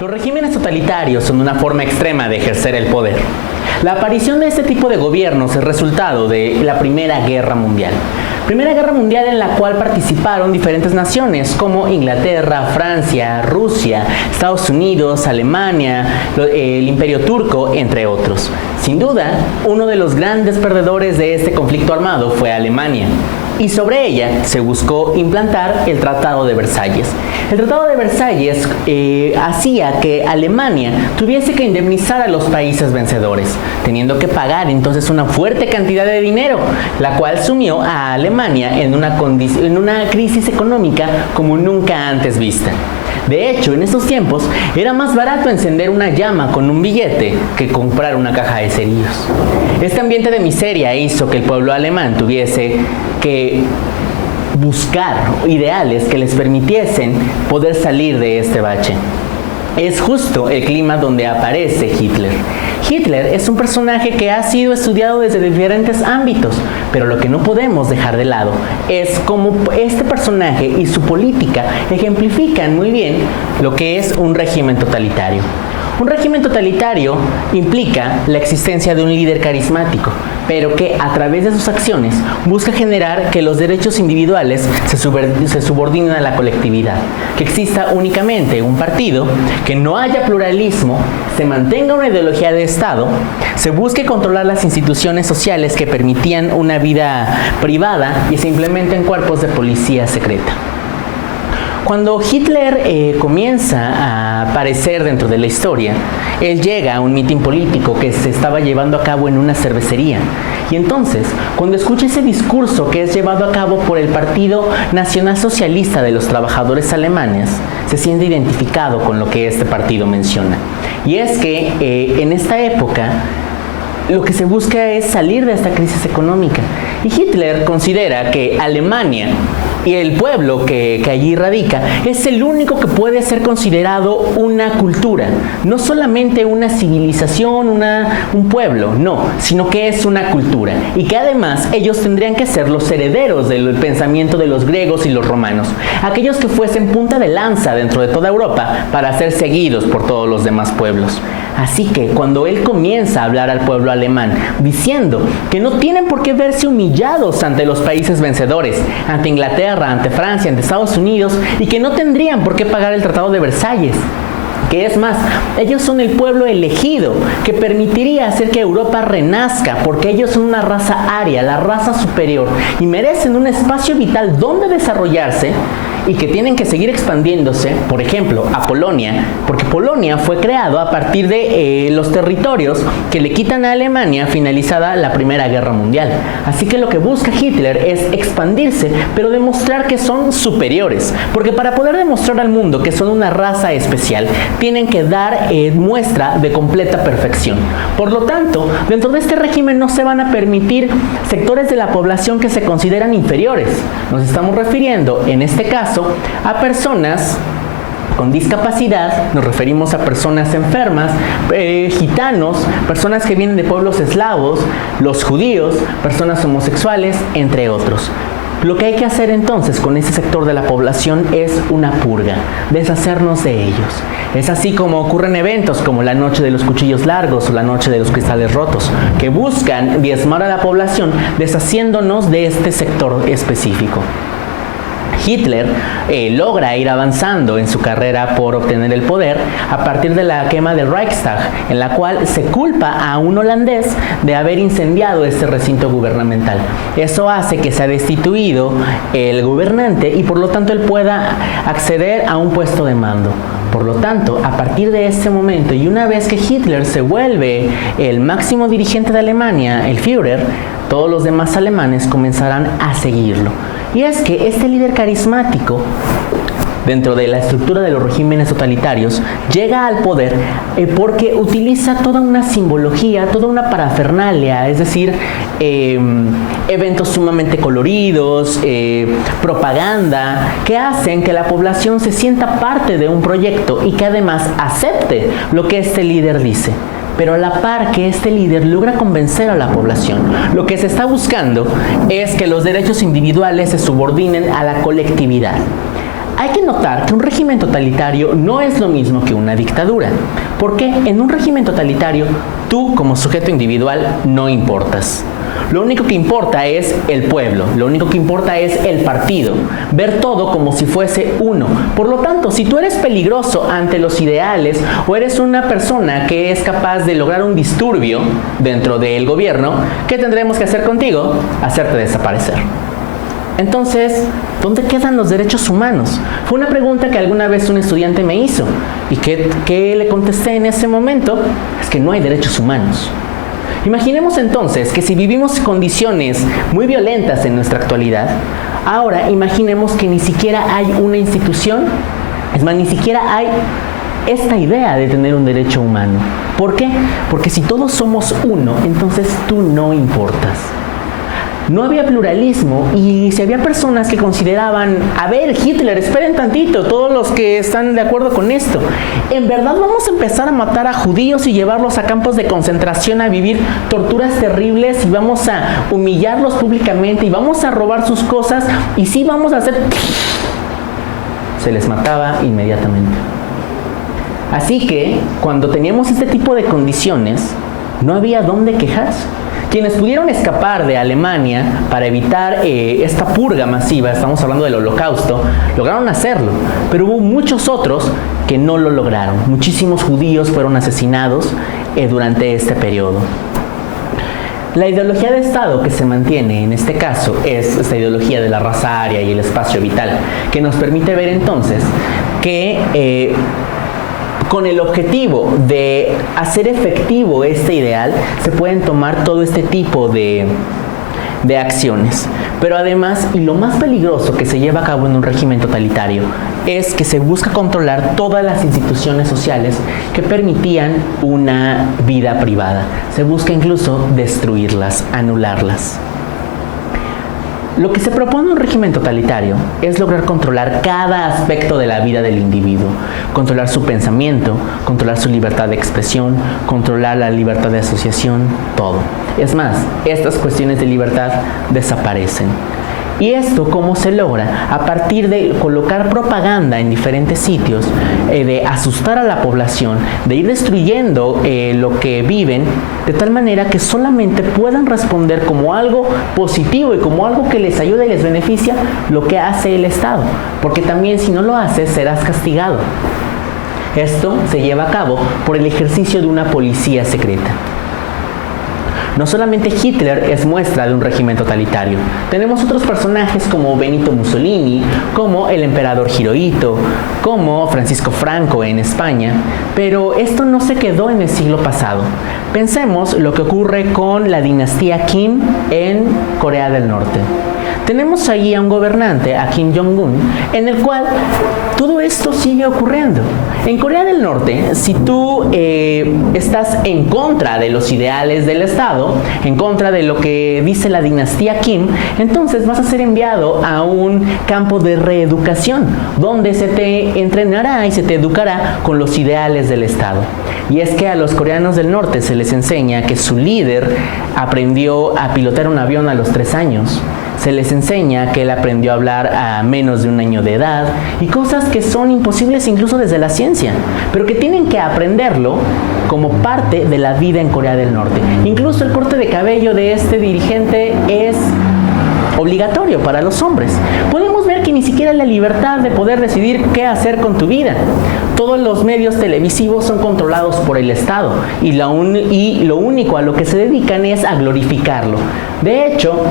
Los regímenes totalitarios son una forma extrema de ejercer el poder. La aparición de este tipo de gobiernos es resultado de la Primera Guerra Mundial. Primera Guerra Mundial en la cual participaron diferentes naciones como Inglaterra, Francia, Rusia, Estados Unidos, Alemania, el Imperio Turco, entre otros. Sin duda, uno de los grandes perdedores de este conflicto armado fue Alemania. Y sobre ella se buscó implantar el Tratado de Versalles. El Tratado de Versalles hacía que Alemania tuviese que indemnizar a los países vencedores, teniendo que pagar entonces una fuerte cantidad de dinero, la cual sumió a Alemania en una crisis económica como nunca antes vista. De hecho, en esos tiempos era más barato encender una llama con un billete que comprar una caja de cerillos. Este ambiente de miseria hizo que el pueblo alemán tuviese que buscar ideales que les permitiesen poder salir de este bache. Es justo el clima donde aparece Hitler. Hitler es un personaje que ha sido estudiado desde diferentes ámbitos, pero lo que no podemos dejar de lado es cómo este personaje y su política ejemplifican muy bien lo que es un régimen totalitario. Un régimen totalitario implica la existencia de un líder carismático, pero que a través de sus acciones busca generar que los derechos individuales se subordinen a la colectividad, que exista únicamente un partido, que no haya pluralismo, se mantenga una ideología de Estado, se busque controlar las instituciones sociales que permitían una vida privada y se implementen cuerpos de policía secreta. Cuando Hitler comienza a aparecer dentro de la historia, él llega a un mitin político que se estaba llevando a cabo en una cervecería. Y entonces, cuando escucha ese discurso que es llevado a cabo por el Partido Nacional Socialista de los Trabajadores Alemanes, se siente identificado con lo que este partido menciona. Y es que en esta época, lo que se busca es salir de esta crisis económica. Y Hitler considera que Alemania y el pueblo que allí radica es el único que puede ser considerado una cultura, no solamente una civilización, un pueblo, no, sino que es una cultura y que además ellos tendrían que ser los herederos del pensamiento de los griegos y los romanos, aquellos que fuesen punta de lanza dentro de toda Europa para ser seguidos por todos los demás pueblos. Así que cuando él comienza a hablar al pueblo alemán diciendo que no tienen por qué verse humillados ante los países vencedores, ante Inglaterra, ante Francia, ante Estados Unidos, y que no tendrían por qué pagar el Tratado de Versalles, que es más, ellos son el pueblo elegido que permitiría hacer que Europa renazca, porque ellos son una raza aria, la raza superior, y merecen un espacio vital donde desarrollarse, y que tienen que seguir expandiéndose, por ejemplo, a Polonia, porque Polonia fue creado a partir de los territorios que le quitan a Alemania finalizada la Primera Guerra Mundial. Así que lo que busca Hitler es expandirse, pero demostrar que son superiores, porque para poder demostrar al mundo que son una raza especial, tienen que dar muestra de completa perfección. Por lo tanto, dentro de este régimen no se van a permitir sectores de la población que se consideran inferiores. Nos estamos refiriendo, en este caso, a personas con discapacidad, nos referimos a personas enfermas, gitanos, personas que vienen de pueblos eslavos, los judíos, personas homosexuales, entre otros. Lo que hay que hacer entonces con ese sector de la población es una purga, deshacernos de ellos. Es así como ocurren eventos como la Noche de los Cuchillos Largos o la Noche de los Cristales Rotos, que buscan diezmar a la población deshaciéndonos de este sector específico. Hitler logra ir avanzando en su carrera por obtener el poder a partir de la quema del Reichstag, en la cual se culpa a un holandés de haber incendiado este recinto gubernamental. Eso hace que sea destituido el gobernante y por lo tanto él pueda acceder a un puesto de mando. Por lo tanto, a partir de ese momento y una vez que Hitler se vuelve el máximo dirigente de Alemania, el Führer, todos los demás alemanes comenzarán a seguirlo. Y es que este líder carismático, dentro de la estructura de los regímenes totalitarios, llega al poder porque utiliza toda una simbología, toda una parafernalia, es decir, eventos sumamente coloridos, propaganda, que hacen que la población se sienta parte de un proyecto y que además acepte lo que este líder dice. Pero a la par que este líder logra convencer a la población, lo que se está buscando es que los derechos individuales se subordinen a la colectividad. Hay que notar que un régimen totalitario no es lo mismo que una dictadura, porque en un régimen totalitario tú como sujeto individual no importas. Lo único que importa es el pueblo, lo único que importa es el partido, ver todo como si fuese uno. Por lo tanto, si tú eres peligroso ante los ideales o eres una persona que es capaz de lograr un disturbio dentro del gobierno, ¿qué tendremos que hacer contigo? Hacerte desaparecer. Entonces, ¿dónde quedan los derechos humanos? Fue una pregunta que alguna vez un estudiante me hizo. ¿Y qué le contesté en ese momento? Es que no hay derechos humanos. Imaginemos entonces que si vivimos condiciones muy violentas en nuestra actualidad, ahora imaginemos que ni siquiera hay una institución, es más, ni siquiera hay esta idea de tener un derecho humano. ¿Por qué? Porque si todos somos uno, entonces tú no importas. No había pluralismo y si había personas que consideraban, a ver, Hitler, esperen tantito, todos los que están de acuerdo con esto, ¿en verdad vamos a empezar a matar a judíos y llevarlos a campos de concentración a vivir torturas terribles y vamos a humillarlos públicamente y vamos a robar sus cosas y sí vamos a hacer... Se les mataba inmediatamente. Así que, cuando teníamos este tipo de condiciones, no había dónde quejarse. Quienes pudieron escapar de Alemania para evitar esta purga masiva, estamos hablando del Holocausto, lograron hacerlo, pero hubo muchos otros que no lo lograron. Muchísimos judíos fueron asesinados durante este periodo. La ideología de Estado que se mantiene en este caso es esta ideología de la raza aria y el espacio vital, que nos permite ver entonces que con el objetivo de hacer efectivo este ideal, se pueden tomar todo este tipo de acciones. Pero además, y lo más peligroso que se lleva a cabo en un régimen totalitario, es que se busca controlar todas las instituciones sociales que permitían una vida privada. Se busca incluso destruirlas, anularlas. Lo que se propone en un régimen totalitario es lograr controlar cada aspecto de la vida del individuo, controlar su pensamiento, controlar su libertad de expresión, controlar la libertad de asociación, todo. Es más, estas cuestiones de libertad desaparecen. ¿Y esto cómo se logra? A partir de colocar propaganda en diferentes sitios, de asustar a la población, de ir destruyendo lo que viven, de tal manera que solamente puedan responder como algo positivo y como algo que les ayuda y les beneficia lo que hace el Estado. Porque también si no lo haces, serás castigado. Esto se lleva a cabo por el ejercicio de una policía secreta. No solamente Hitler es muestra de un régimen totalitario. Tenemos otros personajes como Benito Mussolini, como el emperador Hirohito, como Francisco Franco en España, pero esto no se quedó en el siglo pasado. Pensemos lo que ocurre con la dinastía Kim en Corea del Norte. Tenemos ahí a un gobernante, a Kim Jong-un, en el cual todo esto sigue ocurriendo. En Corea del Norte, si tú estás en contra de los ideales del Estado, en contra de lo que dice la dinastía Kim, entonces vas a ser enviado a un campo de reeducación, donde se te entrenará y se te educará con los ideales del Estado. Y es que a los coreanos del norte se les enseña que su líder aprendió a pilotar un avión a los 3 años. Se les enseña que él aprendió a hablar a menos de 1 año de edad y cosas que son imposibles incluso desde la ciencia, pero que tienen que aprenderlo como parte de la vida en Corea del Norte. Incluso el corte de cabello de este dirigente es obligatorio para los hombres. Podemos ver que ni siquiera la libertad de poder decidir qué hacer con tu vida. Todos los medios televisivos son controlados por el Estado y lo único a lo que se dedican es a glorificarlo. De hecho,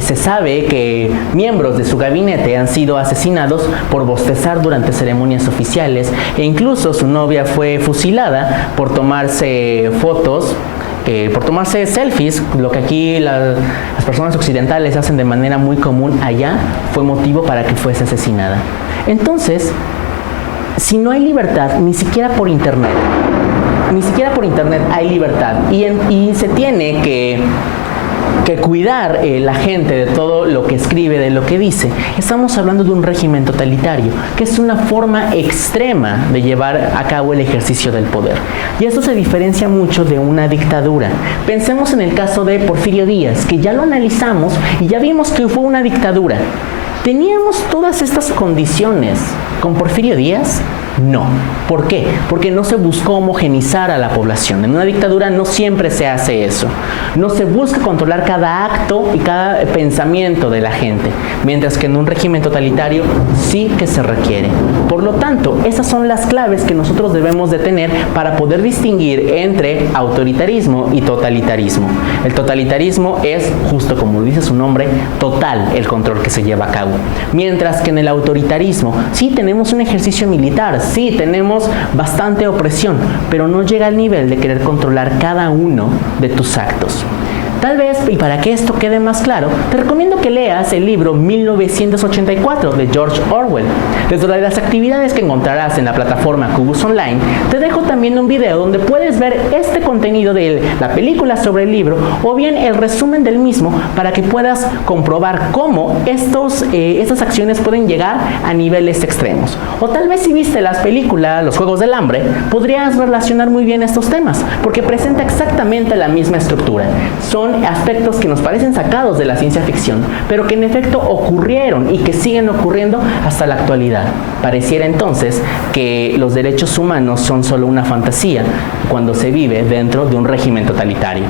se sabe que miembros de su gabinete han sido asesinados por bostezar durante ceremonias oficiales e incluso su novia fue fusilada por tomarse fotos, por tomarse selfies, lo que aquí las personas occidentales hacen de manera muy común, allá fue motivo para que fuese asesinada. Entonces, si no hay libertad, ni siquiera por internet hay libertad y se tiene que cuidar la gente de todo lo que escribe, de lo que dice. Estamos hablando de un régimen totalitario, que es una forma extrema de llevar a cabo el ejercicio del poder. Y esto se diferencia mucho de una dictadura. Pensemos en el caso de Porfirio Díaz, que ya lo analizamos y ya vimos que fue una dictadura. ¿Teníamos todas estas condiciones con Porfirio Díaz? No. ¿Por qué? Porque no se buscó homogenizar a la población. En una dictadura no siempre se hace eso. No se busca controlar cada acto y cada pensamiento de la gente, mientras que en un régimen totalitario sí que se requiere. Por lo tanto, esas son las claves que nosotros debemos de tener para poder distinguir entre autoritarismo y totalitarismo. El totalitarismo es, justo como dice su nombre, total el control que se lleva a cabo. Mientras que en el autoritarismo sí tenemos un ejercicio militar, sí tenemos bastante opresión, pero no llega al nivel de querer controlar cada uno de tus actos. Tal vez, y para que esto quede más claro, te recomiendo que leas el libro 1984 de George Orwell. Dentro de las actividades que encontrarás en la plataforma Cubus Online, te dejo también un video donde puedes ver este contenido de la película sobre el libro o bien el resumen del mismo para que puedas comprobar cómo estas acciones pueden llegar a niveles extremos. O tal vez si viste las películas, los Juegos del Hambre, podrías relacionar muy bien estos temas, porque presenta exactamente la misma estructura. Son aspectos que nos parecen sacados de la ciencia ficción, pero que en efecto ocurrieron y que siguen ocurriendo hasta la actualidad. Pareciera entonces que los derechos humanos son solo una fantasía cuando se vive dentro de un régimen totalitario.